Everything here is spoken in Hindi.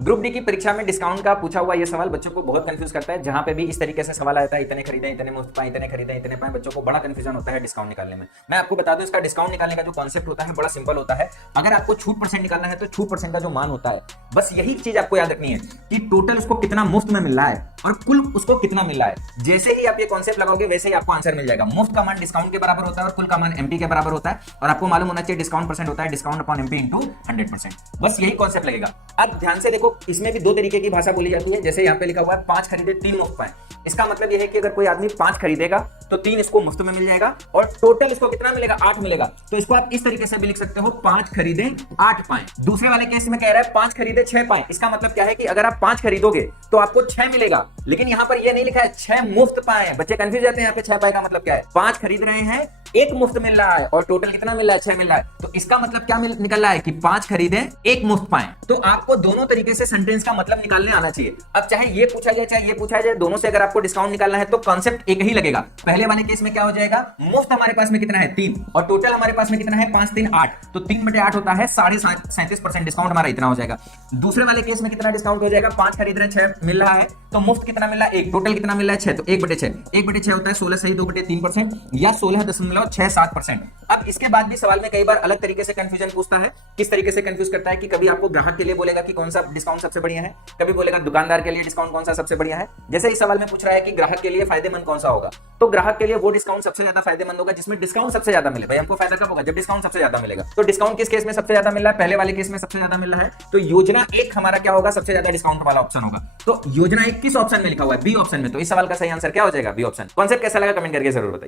ग्रुप डी की परीक्षा में डिस्काउंट का पूछा हुआ ये सवाल बच्चों को बहुत कंफ्यूज करता है। जहां पे भी इस तरीके से सवाल आता है, इतने खरीदे, इतने मुफ्त पाए, इतने खरीदे, इतने पाए, बच्चों को बड़ा कंफ्यूजन होता है डिस्काउंट निकालने में। मैं आपको बता दूं, इसका डिस्काउंट निकालने का जो कॉन्सेप्ट होता है बड़ा सिंपल होता है। अगर आपको छूट परसेंट निकालना है तो छूट परसेंट का जो मान होता है, बस यही चीज आपको याद रखनी है कि टोटल उसको कितना मुफ्त में मिल रहा है और कुल उसको कितना मिल रहा है। जैसे ही आप ये कॉन्सेप्ट लगाओगे वैसे ही आपको आंसर मिल जाएगा। मुफ्त का मान डिस्काउंट के बराबर होता है और कुल का मान एमपी के बराबर होता है। और आपको मालूम होना चाहिए डिस्काउंट परसेंट होता है डिस्काउंट अपॉन एमपी इंटू 100%। बस यही कॉन्सेप्ट लगेगा। अब ध्यान से देखो, इसमें भी दो तरीके की भाषा बोली जाती है। जैसे यहाँ पे लिखा हुआ है 5 खरीदे 3 मुफ्त पाए। इसका मतलब यह है कि अगर कोई आदमी 5 खरीदेगा तो 3 इसको मुफ्त में मिल जाएगा और टोटल इसको कितना मिलेगा, 8 मिलेगा। तो इसको आप इस तरीके से भी लिख सकते हो, 5 खरीदे 8 पाए। दूसरे वाले केस में कह रहा है 5 खरीदे 6 पाए। इसका मतलब क्या है कि अगर आप 5 खरीदोगे तो आपको 6 मिलेगा, लेकिन यहां पर यह नहीं लिखा है 6 मुफ्त पाए। बच्चे कंफ्यूज जाते हैं यहाँ पे 6 पाए का मतलब क्या है। 5 खरीद रहे हैं, 1 मुफ्त मिल रहा है और टोटल कितना मिल रहा है, 6 मिल रहा है। तो इसका मतलब क्या निकल रहा है कि 5 खरीदे 1 मुफ्त पाए। तो आपको दोनों तरीके से सेंटेंस का मतलब निकालने आना चाहिए। अब चाहे ये पूछा जाए चाहे ये पूछा जाए, दोनों से अगर आपको डिस्काउंट निकालना है तो कॉन्सेप्ट एक ही लगेगा। पहले वाले केस में क्या हो जाएगा, मुफ्त हमारे पास में कितना है 3 और टोटल हमारे पास में कितना है 5 3 8, तो 3/8 होता है 37.5% डिस्काउंट हमारा इतना हो जाएगा। दूसरे वाले केस में कितना डिस्काउंट हो जाएगा, 5 खरीद रहे हैं 6 मिल रहा है, तो मुफ्त कितना मिल रहा है 1, टोटल कितना मिल रहा है 6, तो 1/6 1/6 होता है 16 सही 2/3% या 16.67%। अब इसके बाद भी सवाल में कई बार अलग तरीके से कंफ्यूजन पूछता है। किस तरीके से कंफ्यूज करता है कि कभी आपको ग्राहक के लिए बोलेगा कि कौन सा डिस्काउंट सबसे बढ़िया है, कभी बोलेगा दुकानदार के लिए डिस्काउंट कौन सा सबसे बढ़िया है। जैसे इस सवाल में पूछ रहा है कि ग्राहक के लिए फायदेमंद कौन सा होगा, तो ग्राहक के लिए वो डिस्काउंट सबसे ज्यादा फायदेमंद होगा जिसमें डिस्काउंट सबसे ज्यादा मिले। भाई हमको फायदा कब होगा, जब डिस्काउंट सबसे ज्यादा मिलेगा। तो डिस्काउंट किस केस में सबसे ज्यादा मिल रहा है, पहले वाले केस में सबसे ज्यादा मिल रहा है, तो योजना 1 हमारा क्या होगा, सबसे ज्यादा डिस्काउंट वाला ऑप्शन होगा। तो योजना 1 किस ऑप्शन में लिखा हुआ है, बी ऑप्शन में। तो इस सवाल का सही आंसर क्या हो जाएगा, बी ऑप्शन। कॉन्सेप्ट कैसा लगा कमेंट करके जरूर बताइए।